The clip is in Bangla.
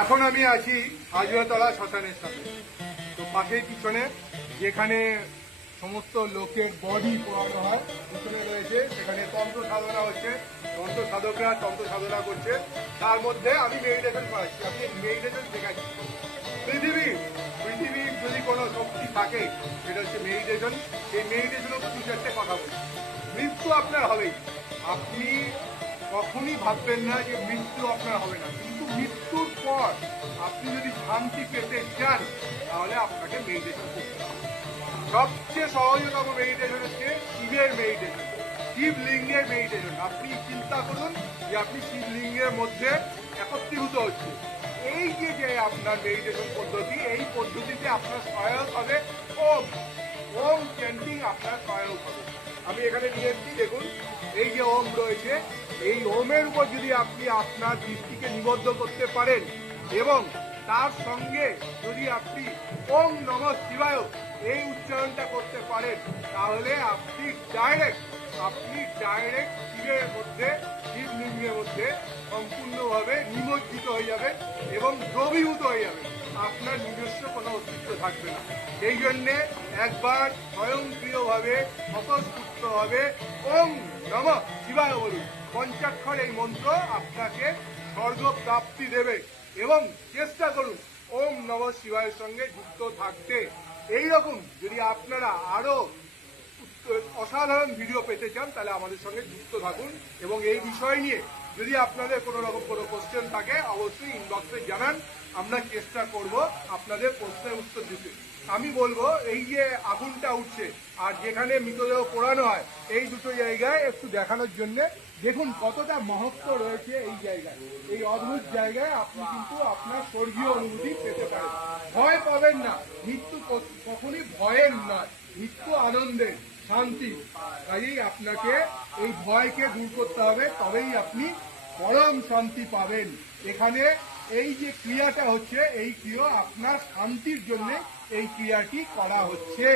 এখন আমি আছি হাজরাতলা শ্মশানের সাথে। তো পাশের পিছনে যেখানে সমস্ত লোকের বডি পোড়ানো হয় পিছনে রয়েছে, সেখানে তন্ত্র সাধনা হচ্ছে, তন্ত্র সাধকরা তন্ত্র সাধনা করছে। তার মধ্যে আমি মেডিটেশন করাচ্ছি, আমি মেডিটেশন শেখাচ্ছি। পৃথিবীর যদি কোনো শক্তি থাকে সেটা হচ্ছে মেডিটেশন। এই মেডিটেশনের উপর 2-4টে কথা বলি। মৃত্যু আপনার হবেই, আপনি কখনই ভাববেন না যে মৃত্যু আপনার হবে না, কিন্তু মৃত্যুর পর আপনি যদি শান্তি পেতে চান তাহলে আপনাকে মেডিটেশন করতে হবে। সবচেয়ে সহজতম মেডিটেশন হচ্ছে শিবের মেডিটেশন, শিবলিঙ্গের মেডিটেশন। আপনি চিন্তা করুন যে আপনি শিবলিঙ্গের মধ্যে একত্রীভূত হচ্ছে। এই যে আপনার মেডিটেশন পদ্ধতি, এই পদ্ধতিতে আপনার সহায়ক হবে ওম। ওম চ্যান্টিং আপনার সহায়ক হবে। আমি এখানে নিয়ে এসেছি, দেখুন এই যে ওম রয়েছে, এই ওমের উপর যদি আপনি আপনার দৃষ্টিকে নিবদ্ধ করতে পারেন এবং তার সঙ্গে যদি আপনি ওম নমঃ শিবায় এই উচ্চারণটা করতে পারেন, তাহলে আপনি ডাইরেক্ট শিবের মধ্যে, শিবলিঙ্গের মধ্যে সম্পূর্ণভাবে নিমজ্জিত হয়ে যাবেন এবং দ্রবীভূত হয়ে যাবেন। আপনার নিজস্ব কোনো অস্তিত্ব থাকবে না। সেই জন্যে একবার স্বয়ংক্রিয়ভাবে স্বতঃস্ফূর্তভাবে ওম নমঃ শিবায় বলুন। পঞ্চাক্ষর এই মন্ত্র আপনাকে স্বর্গ প্রাপ্তি দেবে এবং চেষ্টা করুন ওম নমঃ শিবায়ের সঙ্গে যুক্ত থাকতে। এইরকম যদি আপনারা আরো অসাধারণ ভিডিও পেতে চান তাহলে আমাদের সঙ্গে যুক্ত থাকুন এবং এই বিষয় নিয়ে যদি আপনাদের কোনো রকম কোনো কোশ্চেন থাকে অবশ্যই ইনবক্সে জানান। আমরা চেষ্টা করব আপনাদের প্রশ্নের উত্তর দিতে। আমি বলবো এই যে আগুনটা উঠছে আর যেখানে মৃতদেহ পোড়ানো হয়, এই দুটো জায়গায় একটু দেখানোর জন্য দেখুন কতটা মহত্ব রয়েছে এই জায়গায়। এই অদ্ভুত জায়গায় আপনি কিন্তু আপনার স্বর্গীয় অনুভূতি পেতে পারেন। ভয় পাবেন না, মৃত্যু কখনই ভয়ের নয়, মৃত্যু আনন্দের, শান্তি। কাজেই আপনাকে এই ভয়কে দূর করতে হবে, তবেই আপনি পরম শান্তি পাবেন। এখানে এই যে ক্রিয়াটা হচ্ছে, এই ক্রিয়া আপনার শান্তির জন্য এই ক্রিয়াটি করা হচ্ছে।